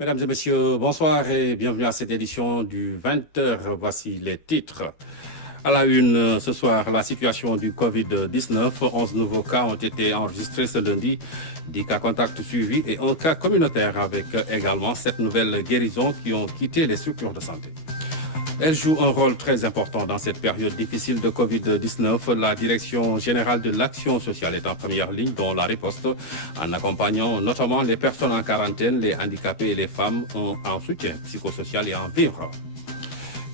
Mesdames et messieurs, bonsoir et bienvenue à cette édition du 20h. Voici les titres. À la une, ce soir, la situation du Covid-19. 11 nouveaux cas ont été enregistrés ce lundi, 10 cas contacts suivis et un cas communautaire avec également 7 nouvelles guérisons qui ont quitté les structures de santé. Elle joue un rôle très important dans cette période difficile de Covid-19. La Direction générale de l'action sociale est en première ligne dans la riposte en accompagnant notamment les personnes en quarantaine, les handicapés et les femmes en soutien psychosocial et en vivre.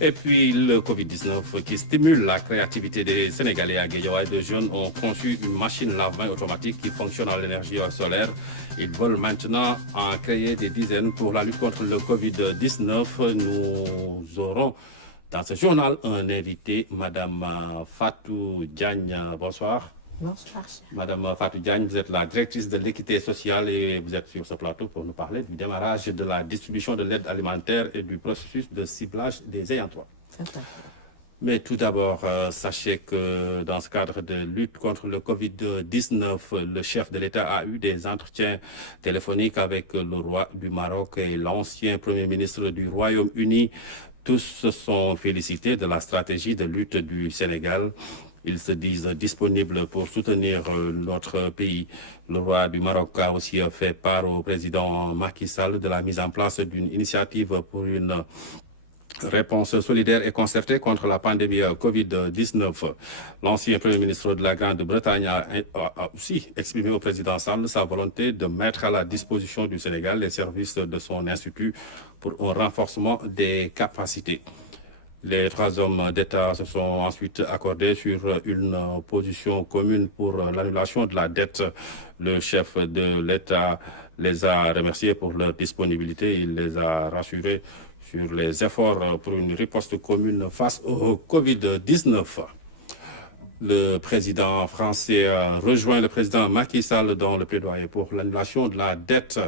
Et puis le Covid-19 qui stimule la créativité des Sénégalais à Guédiawaye. De jeunes ont conçu une machine lave-mains automatique qui fonctionne à l'énergie solaire. Ils veulent maintenant en créer des dizaines pour la lutte contre le Covid-19. Nous aurons dans ce journal un invité, Madame Fatou Diagne. Bonsoir. Bonsoir. Madame Fatou Diagne, vous êtes la directrice de l'équité sociale et vous êtes sur ce plateau pour nous parler du démarrage de la distribution de l'aide alimentaire et du processus de ciblage des ayants droit. Mais tout d'abord, sachez que dans ce cadre de lutte contre le Covid-19, le chef de l'État a eu des entretiens téléphoniques avec le roi du Maroc et l'ancien Premier ministre du Royaume-Uni. Tous se sont félicités de la stratégie de lutte du Sénégal. Ils se disent disponibles pour soutenir notre pays. Le roi du Maroc a aussi fait part au président Macky Sall de la mise en place d'une initiative pour une réponse solidaire et concertée contre la pandémie Covid-19. L'ancien Premier ministre de la Grande-Bretagne a aussi exprimé au président Sall sa volonté de mettre à la disposition du Sénégal les services de son institut pour un renforcement des capacités. Les trois hommes d'État se sont ensuite accordés sur une position commune pour l'annulation de la dette. Le chef de l'État les a remerciés pour leur disponibilité. Il les a rassurés sur les efforts pour une riposte commune face au Covid-19. Le président français rejoint le président Macky Sall dans le plaidoyer pour l'annulation de la dette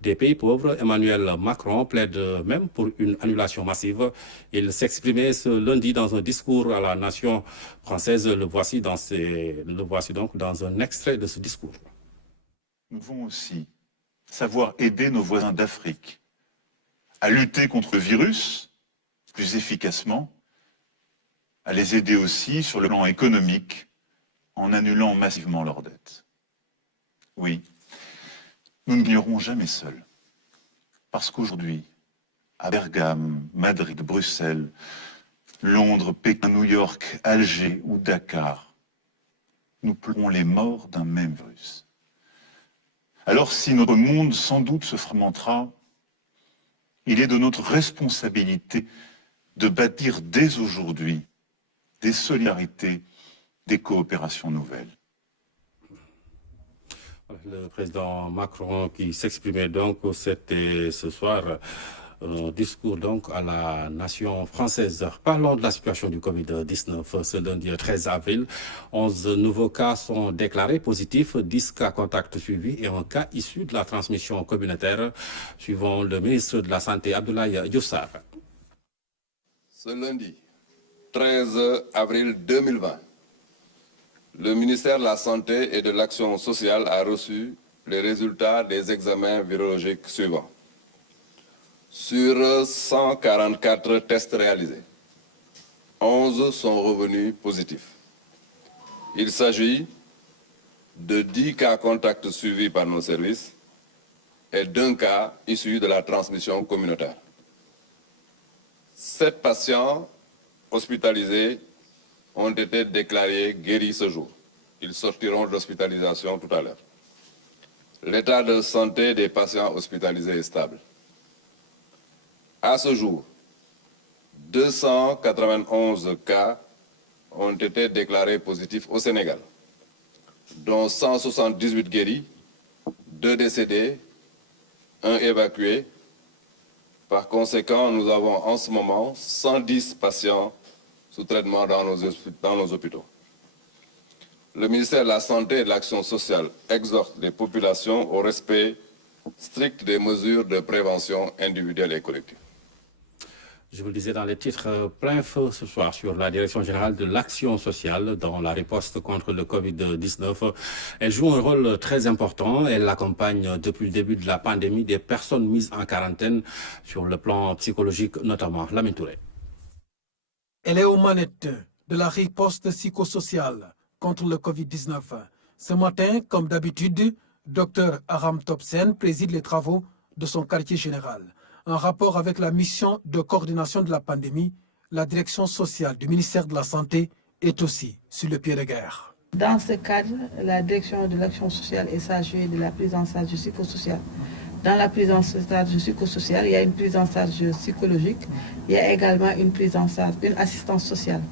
des pays pauvres. Emmanuel Macron plaide même pour une annulation massive. Il s'exprimait ce lundi dans un discours à la nation française. Le voici donc dans un extrait de ce discours. Nous devons aussi savoir aider nos voisins d'Afrique à lutter contre le virus plus efficacement, à les aider aussi sur le plan économique en annulant massivement leurs dettes. Oui, nous ne gagnerons jamais seuls. Parce qu'aujourd'hui, à Bergame, Madrid, Bruxelles, Londres, Pékin, New York, Alger ou Dakar, nous pleurons les morts d'un même virus. Alors si notre monde sans doute se fragmentera, il est de notre responsabilité de bâtir dès aujourd'hui des solidarités, des coopérations nouvelles. Le président Macron qui s'exprimait donc, c'était ce soir un discours donc à la nation française. Parlons de la situation du Covid-19. Ce lundi 13 avril, 11 nouveaux cas sont déclarés positifs, 10 cas contacts suivis et un cas issu de la transmission communautaire, suivant le ministre de la Santé, Abdoulaye Diouf Sarr. Ce lundi 13 avril 2020, le ministère de la Santé et de l'Action sociale a reçu les résultats des examens virologiques suivants. Sur 144 tests réalisés, 11 sont revenus positifs. Il s'agit de 10 cas contacts suivis par nos services et d'un cas issu de la transmission communautaire. 7 patients hospitalisés ont été déclarés guéris ce jour. Ils sortiront de l'hospitalisation tout à l'heure. L'état de santé des patients hospitalisés est stable. À ce jour, 291 cas ont été déclarés positifs au Sénégal, dont 178 guéris, 2 décédés, 1 évacué. Par conséquent, nous avons en ce moment 110 patients sous traitement dans nos hôpitaux. Le ministère de la Santé et de l'Action sociale exhorte les populations au respect strict des mesures de prévention individuelle et collective. Je vous le disais dans les titres, plein feu ce soir sur la Direction générale de l'action sociale dans la riposte contre le Covid-19. Elle joue un rôle très important. Elle accompagne depuis le début de la pandémie des personnes mises en quarantaine sur le plan psychologique notamment. Lamine Touré. Elle est aux manettes de la riposte psychosociale contre le Covid-19. Ce matin, comme d'habitude, Dr Aram Topsen préside les travaux de son quartier général. En rapport avec la mission de coordination de la pandémie, la direction sociale du ministère de la Santé est aussi sur le pied de guerre. Dans ce cadre, la direction de l'action sociale est chargée de la prise en charge psychosociale. Dans la prise en charge psychosociale, il y a une prise en charge psychologique, il y a également une prise en charge, une assistance sociale.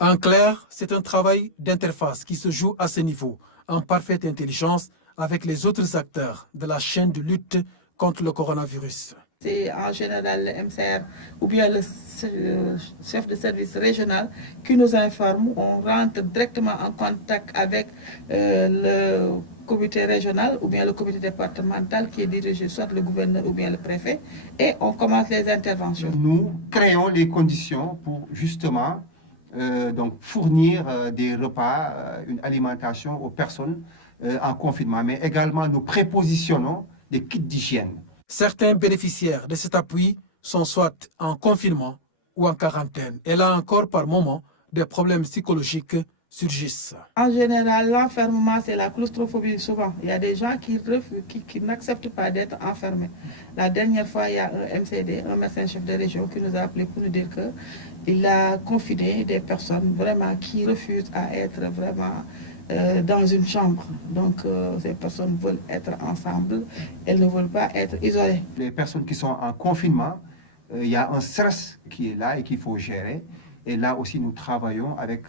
En clair, c'est un travail d'interface qui se joue à ce niveau, en parfaite intelligence avec les autres acteurs de la chaîne de lutte contre le coronavirus. C'est en général le MCR ou bien le chef de service régional qui nous informe. On rentre directement en contact avec le comité régional ou bien le comité départemental qui est dirigé soit le gouverneur ou bien le préfet et on commence les interventions. Nous créons les conditions pour justement donc fournir des repas, une alimentation aux personnes en confinement, mais également nous prépositionnons des kits d'hygiène. Certains bénéficiaires de cet appui sont soit en confinement ou en quarantaine. Et là encore, par moment, des problèmes psychologiques surgissent. En général, l'enfermement, c'est la claustrophobie souvent. Il y a des gens qui n'acceptent pas d'être enfermés. La dernière fois, il y a un MCD, un médecin-chef de région, qui nous a appelé pour nous dire qu'il a confiné des personnes vraiment qui refusent à être vraiment dans une chambre. Donc, ces personnes veulent être ensemble, elles ne veulent pas être isolées. Les personnes qui sont en confinement, il y a un stress qui est là et qu'il faut gérer. Et là aussi, nous travaillons avec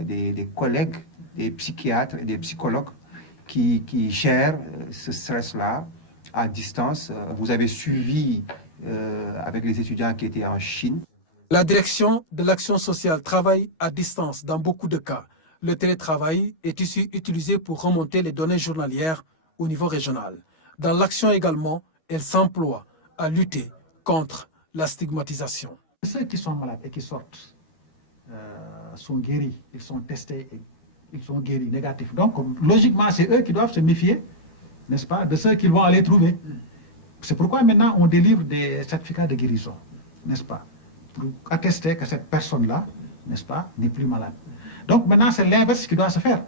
des collègues, des psychiatres et des psychologues qui gèrent ce stress-là à distance. Vous avez suivi avec les étudiants qui étaient en Chine. La direction de l'action sociale travaille à distance dans beaucoup de cas. Le télétravail est ici utilisé pour remonter les données journalières au niveau régional. Dans l'action également, elle s'emploie à lutter contre la stigmatisation. Ceux qui sont malades et qui sortent sont guéris, ils sont testés et ils sont guéris, négatifs. Donc, logiquement, c'est eux qui doivent se méfier, n'est-ce pas, de ceux qu'ils vont aller trouver. C'est pourquoi maintenant on délivre des certificats de guérison, n'est-ce pas, pour attester que cette personne-là, n'est-ce pas, n'est plus malade. Donc maintenant, c'est l'inverse qui doit se faire.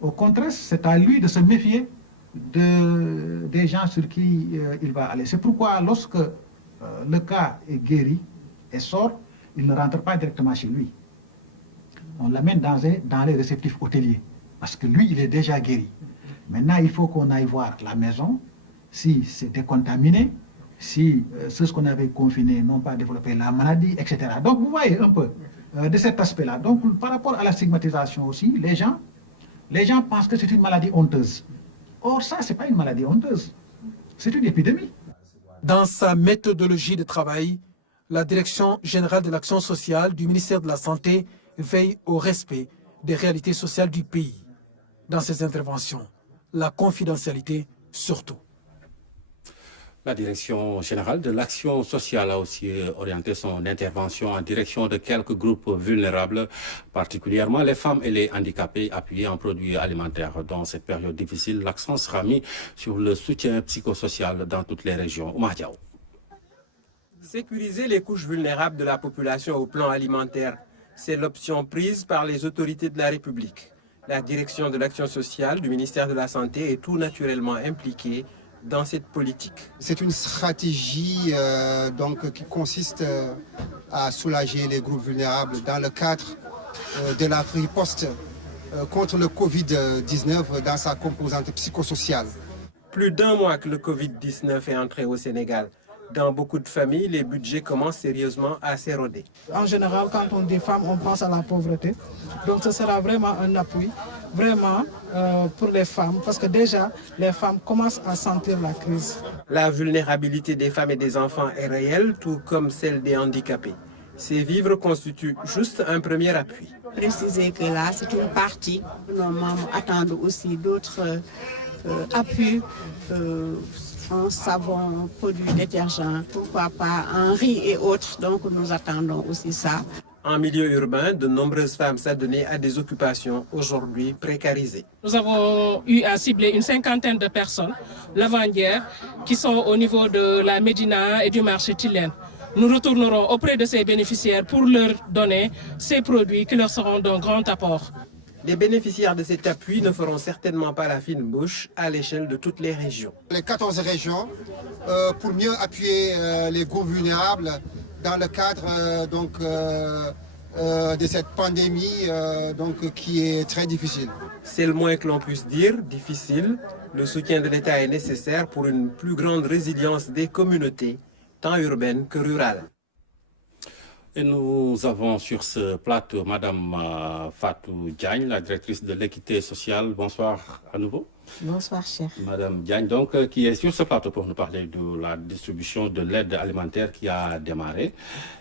Au contraire, c'est à lui de se méfier des gens sur qui il va aller. C'est pourquoi lorsque le cas est guéri et sort, il ne rentre pas directement chez lui. On l'amène dans les réceptifs hôteliers, parce que lui, il est déjà guéri. Maintenant, il faut qu'on aille voir la maison, si c'est décontaminé, si ceux qu'on avait confinés n'ont pas développé la maladie, etc. Donc, vous voyez un peu de cet aspect-là. Donc, par rapport à la stigmatisation aussi, les gens pensent que c'est une maladie honteuse. Or, ça, ce n'est pas une maladie honteuse. C'est une épidémie. Dans sa méthodologie de travail, la Direction générale de l'action sociale du ministère de la Santé veille au respect des réalités sociales du pays. Dans ses interventions, la confidentialité surtout. La Direction générale de l'action sociale a aussi orienté son intervention en direction de quelques groupes vulnérables, particulièrement les femmes et les handicapés appuyés en produits alimentaires. Dans cette période difficile, l'accent sera mis sur le soutien psychosocial dans toutes les régions. Oumar Diaw. Sécuriser les couches vulnérables de la population au plan alimentaire, c'est l'option prise par les autorités de la République. La Direction de l'action sociale du ministère de la Santé est tout naturellement impliquée dans cette politique. C'est une stratégie qui consiste à soulager les groupes vulnérables dans le cadre de la riposte contre le Covid-19 dans sa composante psychosociale. Plus d'un mois que le Covid-19 est entré au Sénégal. Dans beaucoup de familles, les budgets commencent sérieusement à s'éroder. En général, quand on dit femmes, on pense à la pauvreté. Donc ce sera vraiment un appui, vraiment pour les femmes, parce que déjà, les femmes commencent à sentir la crise. La vulnérabilité des femmes et des enfants est réelle, tout comme celle des handicapés. Ces vivres constituent juste un premier appui. Préciser que là, c'est une partie. Nos membres attendent aussi d'autres appuis en savon, produits détergents, pourquoi pas en riz et autres. Donc nous attendons aussi ça. En milieu urbain, de nombreuses femmes s'adonnaient à des occupations aujourd'hui précarisées. Nous avons eu à cibler une cinquantaine de personnes l'avant-hier qui sont au niveau de la Médina et du marché Tilène. Nous retournerons auprès de ces bénéficiaires pour leur donner ces produits qui leur seront d'un grand apport. Les bénéficiaires de cet appui ne feront certainement pas la fine bouche à l'échelle de toutes les régions. Les 14 régions, pour mieux appuyer les groupes vulnérables dans le cadre de cette pandémie qui est très difficile. C'est le moins que l'on puisse dire, difficile. Le soutien de l'État est nécessaire pour une plus grande résilience des communautés, tant urbaines que rurales. Et nous avons sur ce plateau Madame Fatou Diagne, la directrice de l'équité sociale. Bonsoir à nouveau. Bonsoir, chef. Madame Diagne, donc, qui est sur ce plateau pour nous parler de la distribution de l'aide alimentaire qui a démarré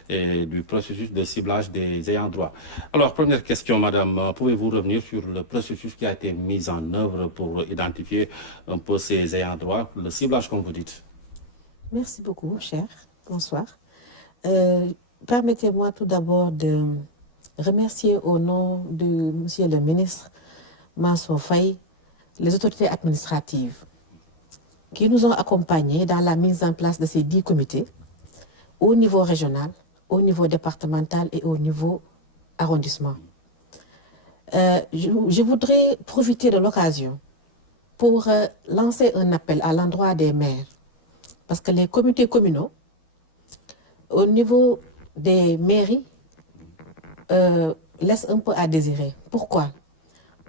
et du processus de ciblage des ayants droit. Alors, première question, Madame, pouvez-vous revenir sur le processus qui a été mis en œuvre pour identifier un peu ces ayants droit, le ciblage comme vous dites? Merci beaucoup, cher. Bonsoir. Permettez-moi tout d'abord de remercier au nom de Monsieur le ministre Mansour Faye les autorités administratives qui nous ont accompagnés dans la mise en place de ces 10 comités au niveau régional, au niveau départemental et au niveau arrondissement. Je voudrais profiter de l'occasion pour lancer un appel à l'endroit des maires, parce que les comités communaux, au niveau des mairies, laissent un peu à désirer. Pourquoi?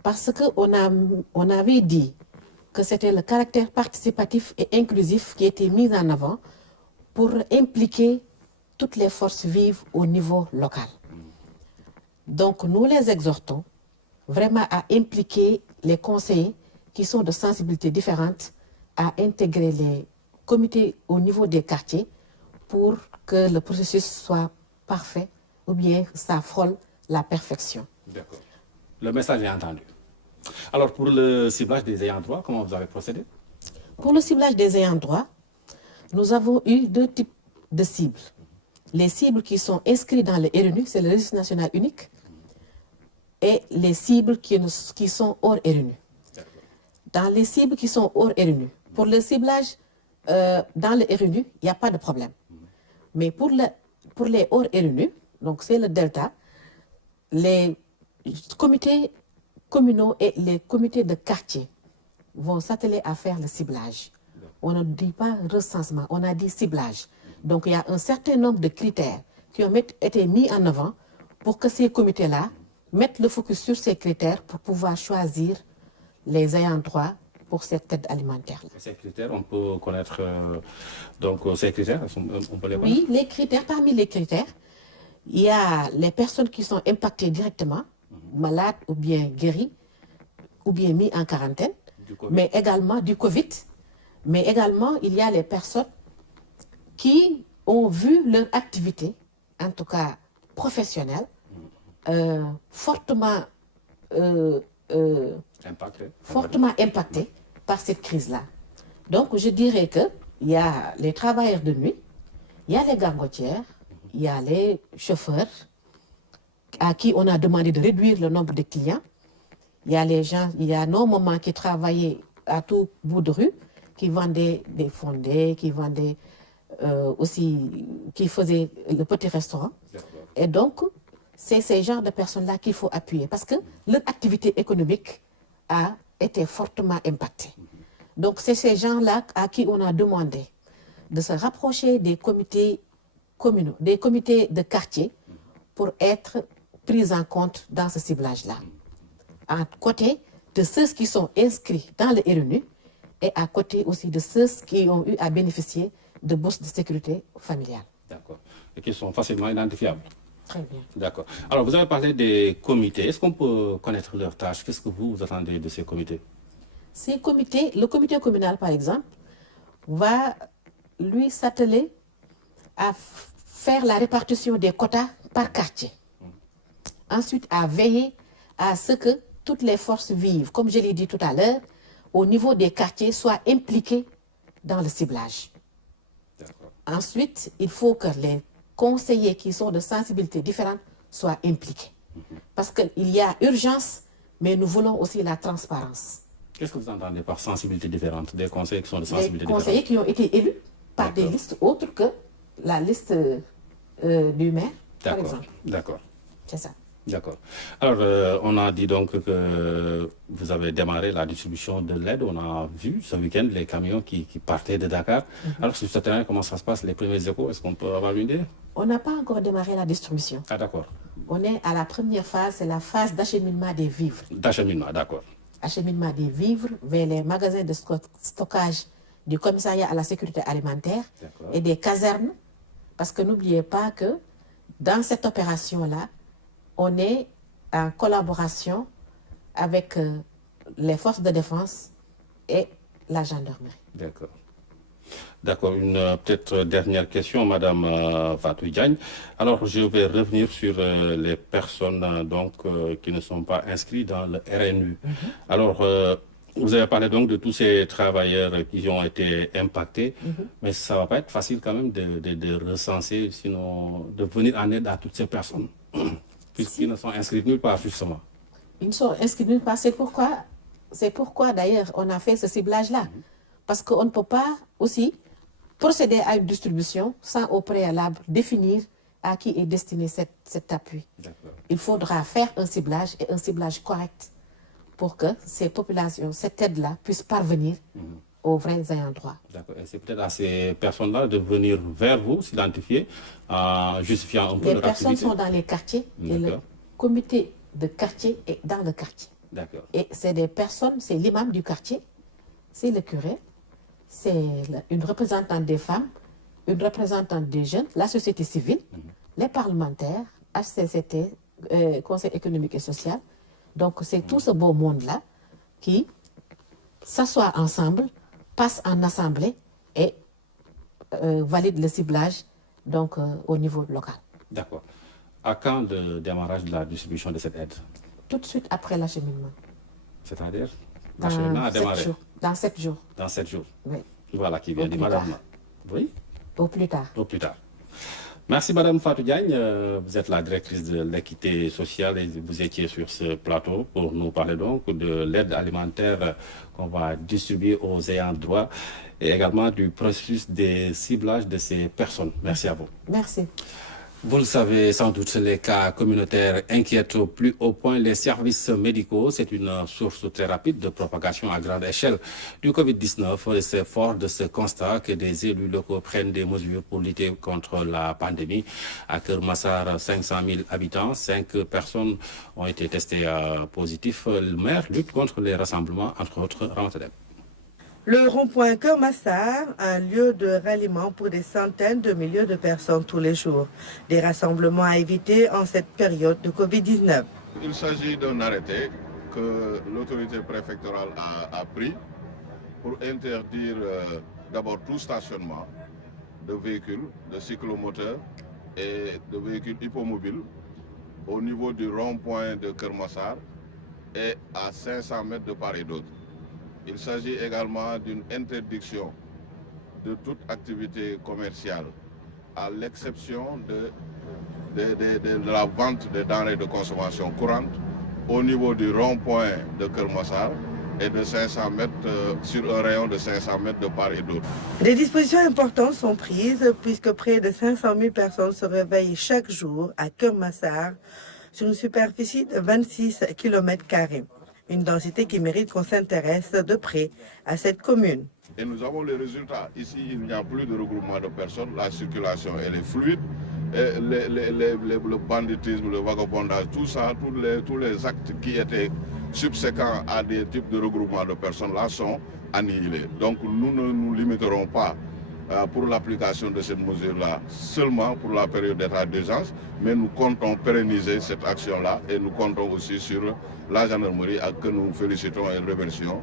Parce qu'on avait dit que c'était le caractère participatif et inclusif qui était mis en avant pour impliquer toutes les forces vives au niveau local. Donc nous les exhortons vraiment à impliquer les conseillers qui sont de sensibilités différentes, à intégrer les comités au niveau des quartiers pour que le processus soit parfait ou bien ça frôle la perfection. D'accord. Le message est entendu. Alors, pour le ciblage des ayants droit, comment vous avez procédé? Pour le ciblage des ayants droit, nous avons eu 2 types de cibles. Les cibles qui sont inscrites dans le RNU, c'est le registre national unique, et les cibles qui sont hors RNU. Dans les cibles qui sont hors RNU, pour le ciblage dans le RNU, il n'y a pas de problème. Mais pour les hors RNU, donc c'est le delta, les comités communaux et les comités de quartier vont s'atteler à faire le ciblage. On ne dit pas recensement, on a dit ciblage. Donc il y a un certain nombre de critères qui ont été mis en avant pour que ces comités-là mettent le focus sur ces critères pour pouvoir choisir les ayants droit pour cette aide alimentaire. Ces critères, on peut connaître ces critères, on peut les connaître? Oui, les critères, parmi les critères, il y a les personnes qui sont impactées directement, malades ou bien guéries, ou bien mis en quarantaine, mais également du Covid. Mais également, il y a les personnes qui ont vu leur activité, en tout cas professionnelle, fortement impactée par cette crise-là. Donc, je dirais qu'il y a les travailleurs de nuit, il y a les gargotières, il y a les chauffeurs à qui on a demandé de réduire le nombre de clients. Il y a les gens, il y a nos mamans qui travaillaient à tout bout de rue, qui vendaient des fondés, qui vendaient aussi, qui faisaient le petit restaurant. Et donc, c'est ces genres de personnes-là qu'il faut appuyer parce que leur activité économique a été fortement impactée. Donc, c'est ces gens-là à qui on a demandé de se rapprocher des comités communaux, des comités de quartier pour être pris en compte dans ce ciblage-là. À côté de ceux qui sont inscrits dans le RNU et à côté aussi de ceux qui ont eu à bénéficier de bourses de sécurité familiale. D'accord. Et qui sont facilement identifiables. Très bien. D'accord. Alors, vous avez parlé des comités. Est-ce qu'on peut connaître leurs tâches? Qu'est-ce que vous attendez de ces comités? Ces comités, le comité communal, par exemple, va lui s'atteler à faire la répartition des quotas par quartier. Ensuite, à veiller à ce que toutes les forces vives, comme je l'ai dit tout à l'heure, au niveau des quartiers, soient impliquées dans le ciblage. Ensuite, il faut que les conseillers qui sont de sensibilités différentes soient impliqués. Parce qu'il y a urgence, mais nous voulons aussi la transparence. Qu'est-ce que vous entendez par sensibilités différentes? Des conseillers qui sont de sensibilités différentes? Des conseillers qui ont été élus par des listes autres que la liste du maire, par exemple. D'accord. C'est ça. D'accord. Alors, on a dit donc que vous avez démarré la distribution de l'aide. On a vu ce week-end les camions qui partaient de Dakar. Alors, sur ce terrain, comment ça se passe, les premiers échos? Est-ce qu'on peut avoir une idée? On n'a pas encore démarré la distribution. Ah, d'accord. On est à la première phase, c'est la phase d'acheminement des vivres. D'acheminement, d'accord. Acheminement des vivres vers les magasins de stockage du commissariat à la sécurité alimentaire et des casernes. Parce que n'oubliez pas que dans cette opération-là, on est en collaboration avec les forces de défense et la gendarmerie. D'accord. D'accord. Une peut-être dernière question, Madame Fatou Diagne. Alors, je vais revenir sur les personnes qui ne sont pas inscrites dans le RNU. Alors, vous avez parlé donc de tous ces travailleurs qui ont été impactés, mais ça ne va pas être facile quand même de recenser, sinon de venir en aide à toutes ces personnes. Puisqu'ils ne sont inscrits nulle part, justement. Ils ne sont inscrits nulle part. C'est pourquoi d'ailleurs, on a fait ce ciblage-là. Parce qu'on ne peut pas aussi procéder à une distribution sans au préalable définir à qui est destiné cet appui. Il faudra faire un ciblage et un ciblage correct pour que ces populations, cette aide-là, puisse parvenir aux vrais ayants droit. D'accord. Et c'est peut-être à ces personnes-là de venir vers vous, s'identifier, en justifiant un peu leur activité. Les personnes sont dans les quartiers et le comité de quartier est dans le quartier. D'accord. Et c'est des personnes, c'est l'imam du quartier, c'est le curé, c'est une représentante des femmes, une représentante des jeunes, la société civile, les parlementaires, HCCT, Conseil économique et social. Donc c'est tout ce beau monde-là qui s'assoit ensemble, passe en assemblée et valide le ciblage donc, au niveau local. D'accord. À quand le démarrage de la distribution de cette aide? Tout de suite après l'acheminement. C'est-à-dire l'acheminement a démarré? Dans 7 jours. Dans 7 jours. Oui. Voilà qui vient de Madame. Oui? Au plus tard. Au plus tard. Merci Madame Fatou Diagne. Vous êtes la directrice de l'équité sociale et vous étiez sur ce plateau pour nous parler donc de l'aide alimentaire qu'on va distribuer aux ayants droit et également du processus de ciblage de ces personnes. Merci à vous. Merci. Vous le savez sans doute, les cas communautaires inquiètent au plus haut point les services médicaux. C'est une source très rapide de propagation à grande échelle du Covid-19. Et c'est fort de ce constat que des élus locaux prennent des mesures pour lutter contre la pandémie. À Keur Massar, 500 000 habitants, 5 personnes ont été testées positives. Le maire lutte contre les rassemblements, entre autres, Ramataden. Le rond-point Keur Massar, un lieu de ralliement pour des centaines de milliers de personnes tous les jours. Des rassemblements à éviter en cette période de Covid-19. Il s'agit d'un arrêté que l'autorité préfectorale a pris pour interdire d'abord tout stationnement de véhicules, de cyclomoteurs et de véhicules hippomobiles au niveau du rond-point de Keur Massar et à 500 mètres de part et d'autre. Il s'agit également d'une interdiction de toute activité commerciale, à l'exception de la vente des denrées de consommation courante au niveau du rond-point de Keur Massar et de 500 mètres sur un rayon de 500 mètres de part et d'autre. Des dispositions importantes sont prises puisque près de 500 000 personnes se réveillent chaque jour à Keur Massar sur une superficie de 26 km². Une densité qui mérite qu'on s'intéresse de près à cette commune. Et nous avons les résultats. Ici, il n'y a plus de regroupement de personnes. La circulation, elle est fluide. Et le banditisme, le vagabondage, tout ça, tous les actes qui étaient subséquents à des types de regroupement de personnes là sont annihilés. Donc nous ne nous limiterons pas pour l'application de cette mesure-là seulement pour la période d'état d'urgence, mais nous comptons pérenniser cette action-là et nous comptons aussi sur la gendarmerie à que nous félicitons et remercions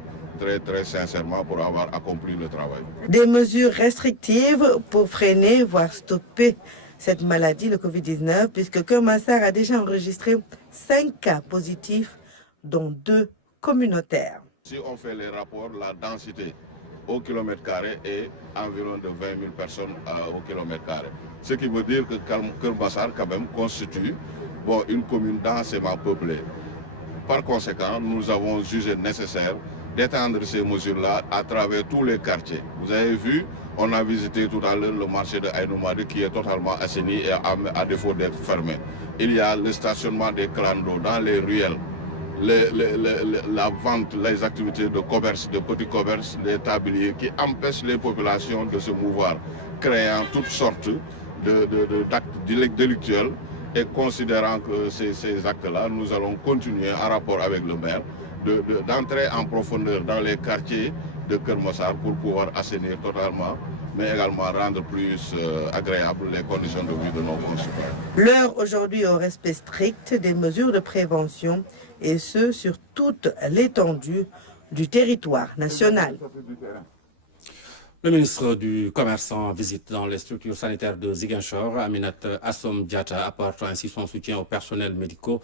très sincèrement pour avoir accompli le travail. Des mesures restrictives pour freiner, voire stopper cette maladie, le Covid-19, puisque Keur Massar a déjà enregistré 5 cas positifs, dont 2 communautaires. Si on fait les rapports, la densité au kilomètre carré et environ de 20 000 personnes au kilomètre carré. Ce qui veut dire que Keur Massar quand même constitue une commune densément peuplée. Par conséquent, nous avons jugé nécessaire d'étendre ces mesures-là à travers tous les quartiers. Vous avez vu, on a visité tout à l'heure le marché de Aïnoumadi qui est totalement assaini et à défaut d'être fermé. Il y a le stationnement des clandos dans les ruelles, la vente, les activités de commerce, de petits commerces, les tabliers qui empêchent les populations de se mouvoir, créant toutes sortes d'actes délictuels. Et considérant que ces actes-là, nous allons continuer en rapport avec le maire d'entrer en profondeur dans les quartiers de Keur Massar pour pouvoir assainir totalement, mais également rendre plus agréables les conditions de vie de nos concitoyens. L'heure aujourd'hui au respect strict des mesures de prévention et ce sur toute l'étendue du territoire national. Le ministre du Commerce en visite dans les structures sanitaires de Ziguinchor, Aminata Assom Diatta, apporte ainsi son soutien aux personnels médicaux.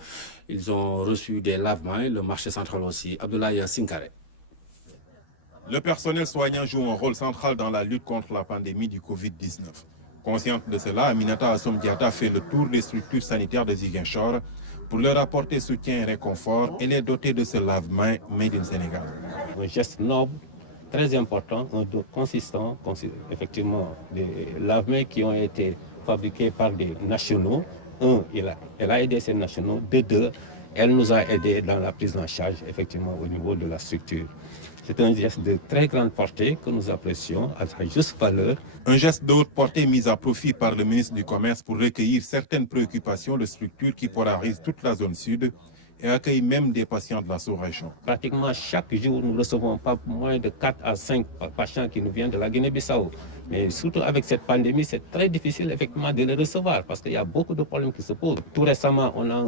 Ils ont reçu des lave-mains, le marché central aussi. Abdoulaye Sinkare. Le personnel soignant joue un rôle central dans la lutte contre la pandémie du Covid-19. Consciente de cela, Aminata Assom Diatta fait le tour des structures sanitaires de Ziguinchor pour leur apporter soutien et réconfort et les doter de ce lave-mains Made in Sénégal. Un geste noble, très important, consistant, effectivement, des lave-mains qui ont été fabriqués par des nationaux. Un, elle a aidé ces nationaux. De deux, elle nous a aidés dans la prise en charge, effectivement, au niveau de la structure. C'est un geste de très grande portée que nous apprécions à sa juste valeur. Un geste de haute portée mis à profit par le ministre du Commerce pour recueillir certaines préoccupations de structures qui polarisent toute la zone sud et accueille même des patients de la sous-région. Pratiquement chaque jour, nous ne recevons pas moins de 4 à 5 patients qui nous viennent de la Guinée-Bissau. Mais surtout avec cette pandémie, c'est très difficile effectivement de les recevoir parce qu'il y a beaucoup de problèmes qui se posent. Tout récemment, on a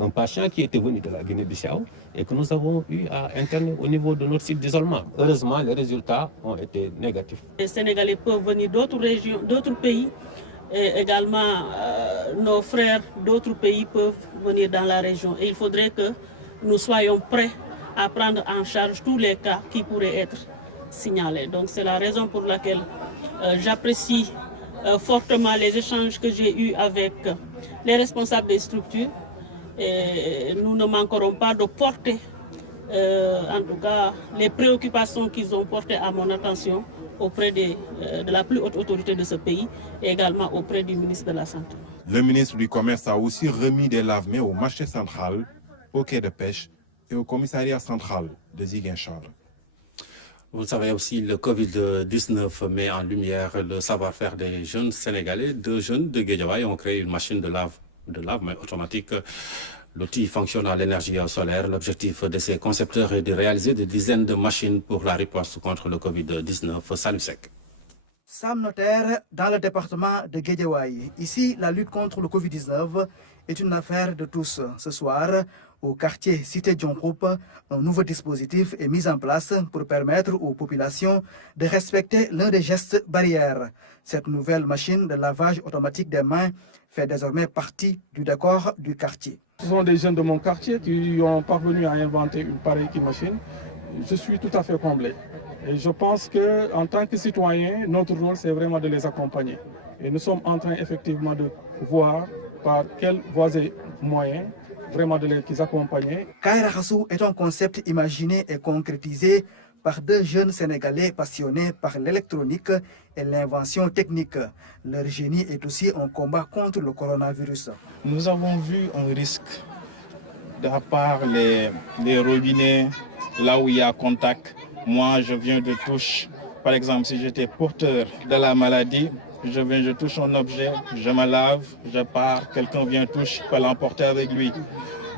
un patient qui était venu de la Guinée-Bissau et que nous avons eu à interner au niveau de notre site d'isolement. Heureusement, les résultats ont été négatifs. Les Sénégalais peuvent venir d'autres régions, d'autres pays. Et également, nos frères d'autres pays peuvent venir dans la région. Et il faudrait que nous soyons prêts à prendre en charge tous les cas qui pourraient être signalés. Donc c'est la raison pour laquelle j'apprécie fortement les échanges que j'ai eus avec les responsables des structures. Et nous ne manquerons pas de porter, en tout cas, les préoccupations qu'ils ont portées à mon attention auprès de la plus haute autorité de ce pays et également auprès du ministre de la Santé. Le ministre du Commerce a aussi remis des lave-mains au marché central, au quai de pêche et au commissariat central de Ziguinchor. Vous le savez aussi, le Covid-19 met en lumière le savoir-faire des jeunes Sénégalais. 2 jeunes de Guédiawaye ont créé une machine de lave-mains automatique. L'outil fonctionne à l'énergie solaire. L'objectif de ces concepteurs est de réaliser des dizaines de machines pour la riposte contre le Covid-19. Salut Sec. Sam Notaire, dans le département de Guédiawaye. Ici, la lutte contre le Covid-19 est une affaire de tous. Ce soir, au quartier Cité Djongroup, un nouveau dispositif est mis en place pour permettre aux populations de respecter l'un des gestes barrières. Cette nouvelle machine de lavage automatique des mains fait désormais partie du décor du quartier. Ce sont des jeunes de mon quartier qui ont parvenu à inventer une pareille machine. Je suis tout à fait comblé. Et je pense qu'en tant que citoyen, notre rôle, c'est vraiment de les accompagner. Et nous sommes en train effectivement de voir par quelles voies et moyens vraiment de les accompagner. Kaira Khassou est un concept imaginé et concrétisé par 2 jeunes Sénégalais passionnés par l'électronique et l'invention technique. Leur génie est aussi un combat contre le coronavirus. Nous avons vu un risque d'à part les robinets, là où il y a contact. Moi, je viens de toucher. Par exemple, si j'étais porteur de la maladie, je touche un objet, je me lave, je pars, quelqu'un vient toucher, peut l'emporter avec lui.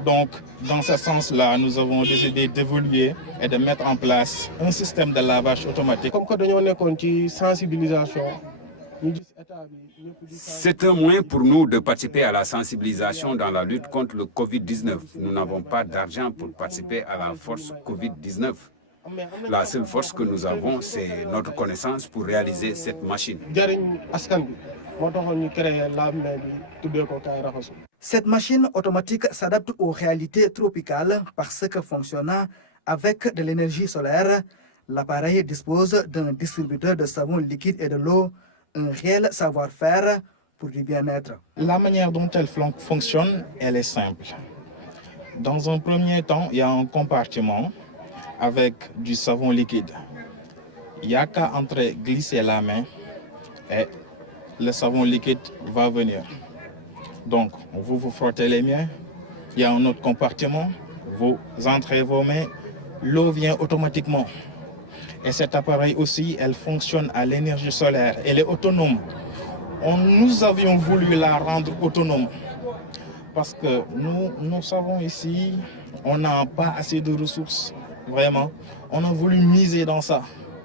Donc, dans ce sens-là, nous avons décidé d'évoluer et de mettre en place un système de lavage automatique. C'est un moyen pour nous de participer à la sensibilisation dans la lutte contre le Covid-19. Nous n'avons pas d'argent pour participer à la force Covid-19. La seule force que nous avons, c'est notre connaissance pour réaliser cette machine. Cette machine automatique s'adapte aux réalités tropicales parce que fonctionnant avec de l'énergie solaire, L'appareil dispose d'un distributeur de savon liquide et de l'eau, un réel savoir-faire pour du bien-être. La manière dont elle fonctionne, elle est simple. Dans un premier temps, il y a un compartiment avec du savon liquide. Il n'y a qu'à entrer, glisser la main et le savon liquide va venir. Donc, vous frottez les mains, il y a un autre compartiment, vous entrez vos mains, l'eau vient automatiquement. Et cet appareil aussi, elle fonctionne à l'énergie solaire, elle est autonome. Nous avions voulu la rendre autonome parce que nous savons ici, on n'a pas assez de ressources, vraiment. On a voulu miser dans ça.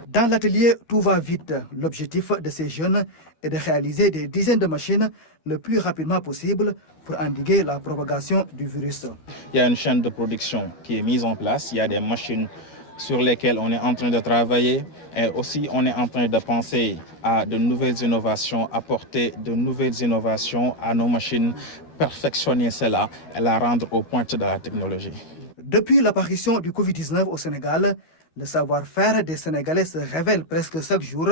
Dans l'atelier, tout va vite. L'objectif de ces jeunes est de réaliser des dizaines de machines le plus rapidement possible pour endiguer la propagation du virus. Il y a une chaîne de production qui est mise en place, il y a des machines sur lesquelles on est en train de travailler et aussi on est en train de penser à de nouvelles innovations, apporter de nouvelles innovations à nos machines, perfectionner cela et la rendre aux pointes de la technologie. Depuis l'apparition du Covid-19 au Sénégal, le savoir-faire des Sénégalais se révèle presque chaque jour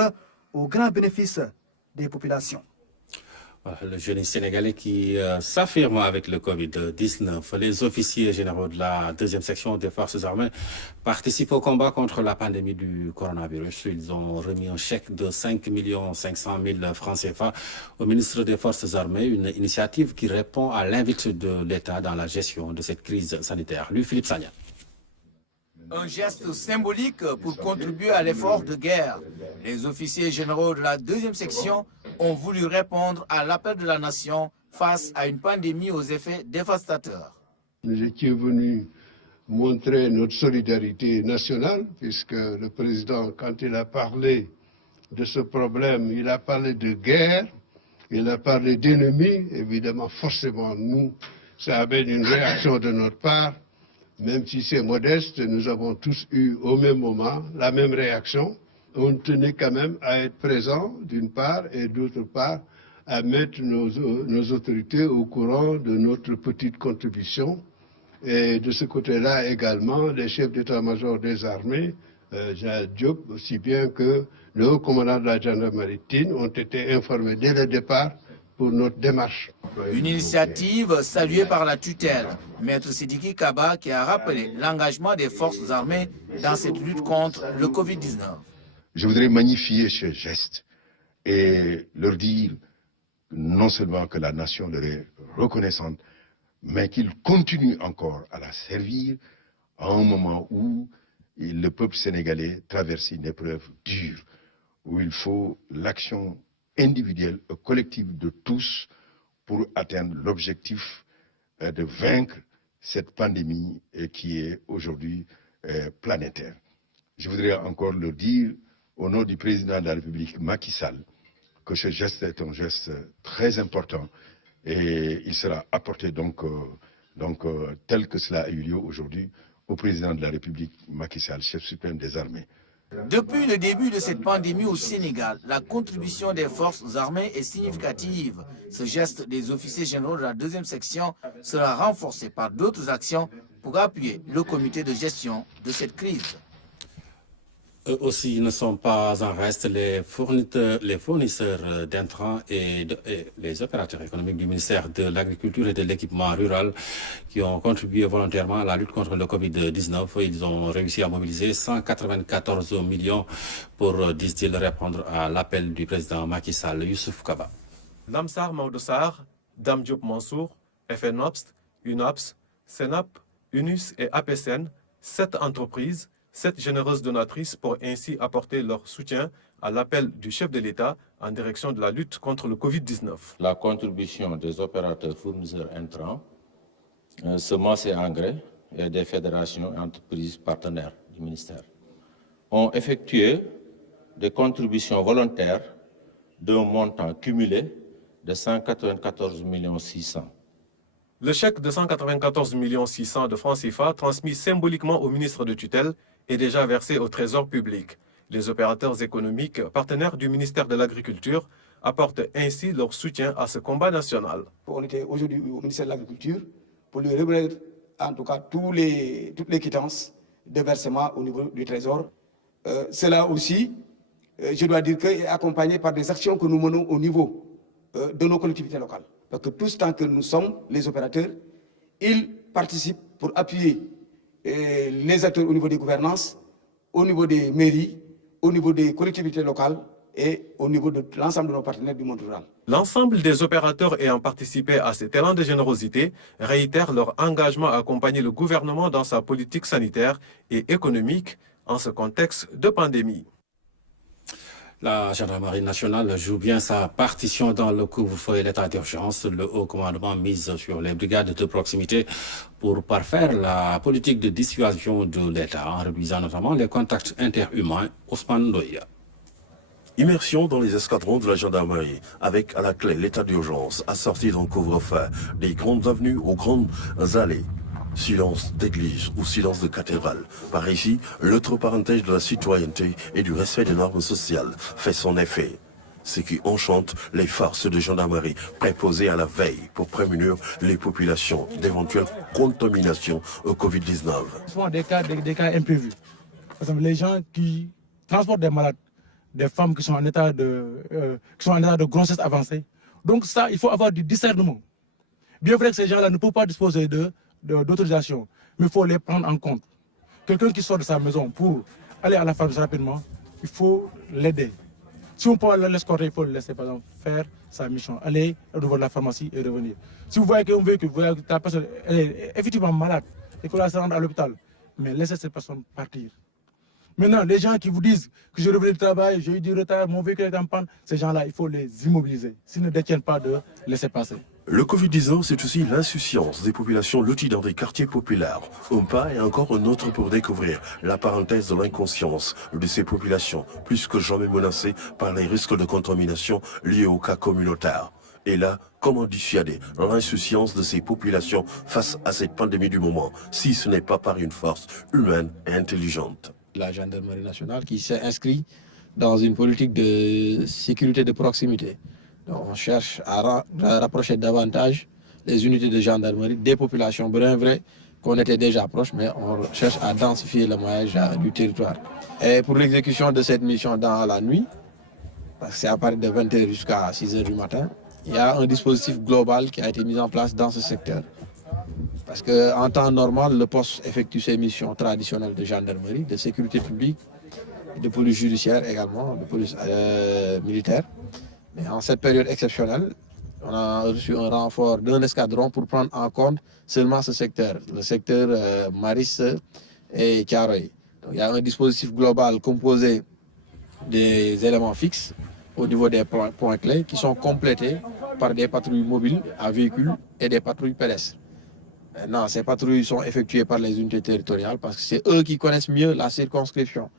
au grand bénéfice des populations. Le jeune Sénégalais qui s'affirme avec le Covid-19. Les officiers généraux de la deuxième section des forces armées participent au combat contre la pandémie du coronavirus. Ils ont remis un chèque de 5 500 000 francs CFA au ministre des Forces armées, une initiative qui répond à l'invite de l'État dans la gestion de cette crise sanitaire. Lui, Philippe Sagna. Un geste symbolique pour contribuer à l'effort de guerre. Les officiers généraux de la deuxième section ont voulu répondre à l'appel de la nation face à une pandémie aux effets dévastateurs. Nous étions venus montrer notre solidarité nationale, puisque le président, quand il a parlé de ce problème, il a parlé de guerre, il a parlé d'ennemis. Évidemment, forcément, nous, ça amène une réaction de notre part. Même si c'est modeste, nous avons tous eu au même moment la même réaction. On tenait quand même à être présents d'une part et d'autre part à mettre nos autorités au courant de notre petite contribution. Et de ce côté-là également, les chefs d'état-major des armées, Jean Diop, aussi bien que le haut commandant de la gendarmerie maritime, ont été informés dès le départ pour notre démarche. Une initiative saluée par la tutelle, Maître Sidiki Kaba, qui a rappelé l'engagement des forces armées dans cette lutte contre le Covid-19. Je voudrais magnifier ce geste et leur dire non seulement que la nation leur est reconnaissante, mais qu'ils continuent encore à la servir à un moment où le peuple sénégalais traverse une épreuve dure, où il faut l'action individuelle et collective de tous pour atteindre l'objectif de vaincre cette pandémie qui est aujourd'hui planétaire. Je voudrais encore le dire au nom du président de la République, Macky Sall, que ce geste est un geste très important et il sera apporté donc tel que cela a eu lieu aujourd'hui au président de la République, Macky Sall, chef suprême des armées. Depuis le début de cette pandémie au Sénégal, la contribution des forces armées est significative. Ce geste des officiers généraux de la deuxième section sera renforcé par d'autres actions pour appuyer le comité de gestion de cette crise. Eux aussi ne sont pas en reste les fournisseurs d'intrants et les opérateurs économiques du ministère de l'Agriculture et de l'Équipement rural qui ont contribué volontairement à la lutte contre le Covid-19. Ils ont réussi à mobiliser 194 millions pour, disent-ils, répondre à l'appel du président Macky Sall. Youssouf Kaba. Lamsar Maodossar, Dame Diop Mansour, FNOPS, UNOPS, SENAP, UNUS et APSN, 7 entreprises, 7 généreuses donatrices pour ainsi apporter leur soutien à l'appel du chef de l'État en direction de la lutte contre le Covid-19. La contribution des opérateurs fournisseurs intrants, semences et engrais et des fédérations et entreprises partenaires du ministère ont effectué des contributions volontaires d'un montant cumulé de 194 600 000. Le chèque de 194 600 000 de francs CFA transmis symboliquement au ministre de tutelle est déjà versé au Trésor public. Les opérateurs économiques partenaires du ministère de l'Agriculture apportent ainsi leur soutien à ce combat national. On était aujourd'hui au ministère de l'Agriculture pour lui remettre en tout cas toutes les quittances de versement au niveau du Trésor. Cela aussi, je dois dire qu'il est accompagné par des actions que nous menons au niveau de nos collectivités locales. Parce que tout ce temps que nous sommes les opérateurs, ils participent pour appuyer les acteurs au niveau des gouvernances, au niveau des mairies, au niveau des collectivités locales et au niveau de l'ensemble de nos partenaires du monde rural. L'ensemble des opérateurs ayant participé à cet élan de générosité réitèrent leur engagement à accompagner le gouvernement dans sa politique sanitaire et économique en ce contexte de pandémie. La gendarmerie nationale joue bien sa partition dans le couvre-feu et l'état d'urgence. Le haut commandement mise sur les brigades de proximité pour parfaire la politique de dissuasion de l'État, en réduisant notamment les contacts interhumains. Ousmane Ndoye. Immersion dans les escadrons de la gendarmerie, avec à la clé l'état d'urgence, assorti d'un couvre-feu, des grandes avenues aux grandes allées. Silence d'église ou silence de cathédrale. Par ici, l'autre parenthèse de la citoyenneté et du respect des normes sociales fait son effet. Ce qui enchante les forces de gendarmerie préposées à la veille pour prémunir les populations d'éventuelles contaminations au Covid-19. Souvent des cas imprévus. Par exemple, les gens qui transportent des malades, des femmes qui sont en état de grossesse avancée. Donc ça, il faut avoir du discernement. Bien vrai que ces gens-là ne peuvent pas disposer d'autorisation, mais il faut les prendre en compte. Quelqu'un qui sort de sa maison pour aller à la pharmacie rapidement, il faut l'aider. Si on peut l'escorter, il faut le laisser par exemple, faire sa mission, aller au niveau de la pharmacie et revenir. Si vous voyez qu'un véhicule, vous voyez que la personne est effectivement malade, il faut la rendre à l'hôpital, mais laissez cette personne partir. Maintenant, les gens qui vous disent que je reviens du travail, j'ai eu du retard, mon véhicule est en panne, ces gens-là, il faut les immobiliser. S'ils ne détiennent pas de laisser passer. Le Covid-19, c'est aussi l'insouciance des populations loties dans des quartiers populaires. Un pas et encore un autre pour découvrir la parenthèse de l'inconscience de ces populations, plus que jamais menacées par les risques de contamination liés aux cas communautaires. Et là, comment dissuader l'insouciance de ces populations face à cette pandémie du moment, si ce n'est pas par une force humaine et intelligente? La gendarmerie nationale qui s'est inscrite dans une politique de sécurité de proximité. Donc on cherche à rapprocher davantage les unités de gendarmerie des populations. Bien vrai qu'on était déjà proche, mais on cherche à densifier le maillage du territoire. Et pour l'exécution de cette mission dans la nuit, parce que c'est à partir de 20h jusqu'à 6h du matin, il y a un dispositif global qui a été mis en place dans ce secteur. Parce qu'en temps normal, le poste effectue ses missions traditionnelles de gendarmerie, de sécurité publique, de police judiciaire également, de police militaire. Mais en cette période exceptionnelle, on a reçu un renfort d'un escadron pour prendre en compte seulement ce secteur, le secteur Maris et Thiaroye. Donc il y a un dispositif global composé des éléments fixes au niveau des points clés qui sont complétés par des patrouilles mobiles à véhicules et des patrouilles pédestres. Maintenant, ces patrouilles sont effectuées par les unités territoriales parce que c'est eux qui connaissent mieux la circonscription.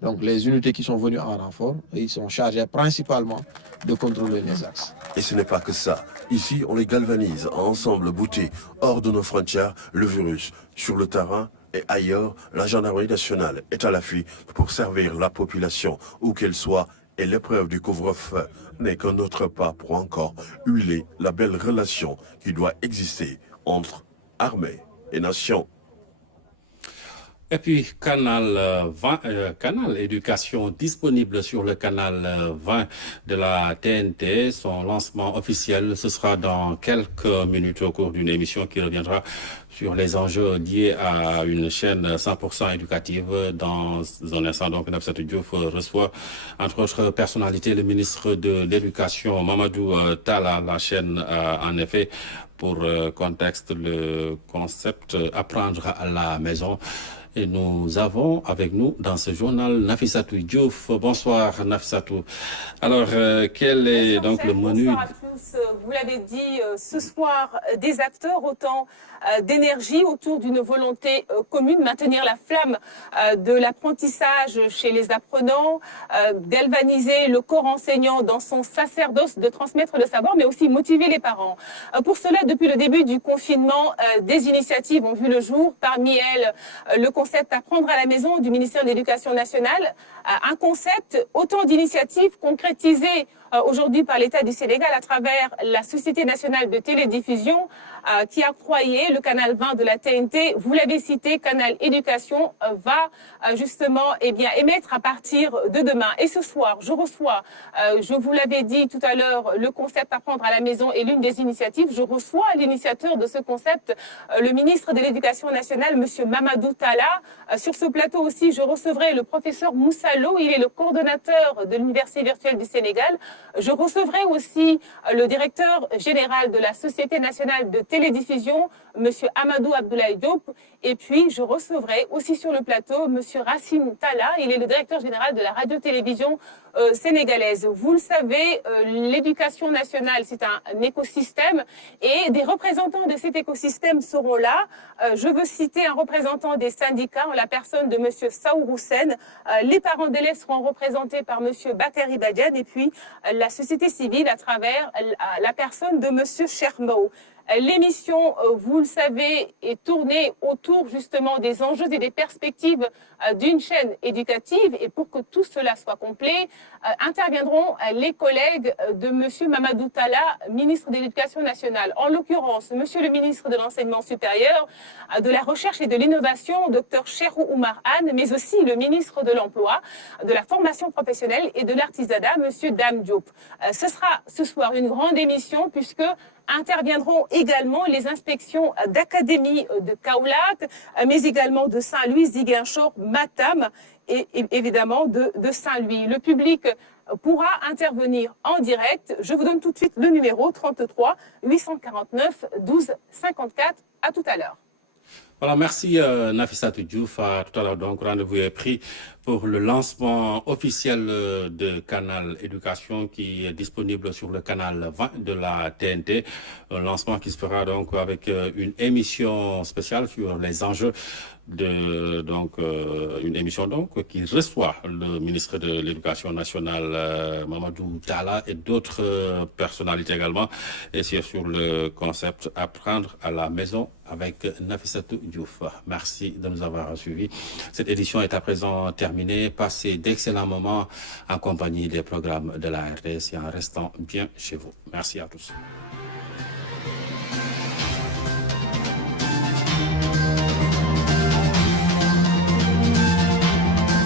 Donc les unités qui sont venues en renfort, ils sont chargés principalement de contrôler les axes. Et ce n'est pas que ça. Ici, on les galvanise ensemble, boutés hors de nos frontières, le virus. Sur le terrain et ailleurs, la gendarmerie nationale est à l'affût pour servir la population, où qu'elle soit, et l'épreuve du couvre-feu n'est qu'un autre pas pour encore huiler la belle relation qui doit exister entre armée et nation. Et puis, canal éducation disponible sur le canal 20 de la TNT. Son lancement officiel, ce sera dans quelques minutes au cours d'une émission qui reviendra sur les enjeux liés à une chaîne 100% éducative. Dans un instant, donc, Nafissatou Diouf reçoit, entre autres personnalités, le ministre de l'Éducation, Mamadou Talla. La chaîne, en effet, pour contexte, le concept apprendre à la maison. Et nous avons avec nous dans ce journal Nafissatou Diouf. Bonsoir Nafissatou. Alors, quel est donc le menu? Bonsoir à tous. Vous l'avez dit, ce soir, des acteurs, autant d'énergie autour d'une volonté commune, maintenir la flamme de l'apprentissage chez les apprenants, galvaniser le corps enseignant dans son sacerdoce de transmettre le savoir, mais aussi motiver les parents. Pour cela, depuis le début du confinement, des initiatives ont vu le jour. Parmi elles, le concept Apprendre à la maison du ministère de l'Éducation nationale, un concept, autant d'initiatives concrétisées aujourd'hui par l'État du Sénégal à travers la Société nationale de télédiffusion qui a octroyé le canal 20 de la TNT. Vous l'avez cité, Canal Éducation va justement émettre à partir de demain. Et ce soir, je reçois, je vous l'avais dit tout à l'heure, le concept Apprendre à la maison est l'une des initiatives. Je reçois l'initiateur de ce concept, le ministre de l'Éducation nationale, M. Mamadou Talla. Sur ce plateau aussi, je recevrai le professeur Moussa Lo, il est le coordonnateur de l'Université virtuelle du Sénégal. Je recevrai aussi le directeur général de la Société nationale de télédiffusion, M. Amadou Abdoulaye Diop. Et puis, je recevrai aussi sur le plateau M. Racine Talla, il est le directeur général de la radio-télévision sénégalaise. Vous le savez, l'éducation nationale, c'est un écosystème et des représentants de cet écosystème seront là. Je veux citer un représentant des syndicats en la personne de M. Saourou Sen. Les parents d'élèves seront représentés par M. Bakary Badiane et puis la société civile à travers la personne de M. Chermao. L'émission, vous le savez, est tournée autour justement des enjeux et des perspectives d'une chaîne éducative. Et pour que tout cela soit complet, interviendront les collègues de M. Mamadou Talla, ministre de l'Éducation nationale. En l'occurrence, M. le ministre de l'Enseignement supérieur, de la Recherche et de l'Innovation, Dr Cherou Oumar Anne, mais aussi le ministre de l'Emploi, de la Formation professionnelle et de l'Artisanat, M. Dame Diop. Ce sera ce soir une grande émission puisque interviendront également les inspections d'académie de Kaolack, mais également de Saint-Louis, Ziguinchor, Matam et évidemment de Saint-Louis. Le public pourra intervenir en direct. Je vous donne tout de suite le numéro 33 849 12 54. À tout à l'heure. Voilà, merci Nafissatou Diouf. Tout à l'heure, donc, rendez-vous est pris pour le lancement officiel de Canal Éducation qui est disponible sur le canal 20 de la TNT. Un lancement qui se fera donc avec une émission spéciale sur les enjeux une émission donc qui reçoit le ministre de l'Éducation nationale Mamadou Talla et d'autres personnalités également, et c'est sur le concept Apprendre à la maison avec Nafissatou Diouf. Merci de nous avoir suivis. Cette édition est à présent terminée. Passez d'excellents moments en compagnie des programmes de la RTS et en restant bien chez vous. Merci à tous.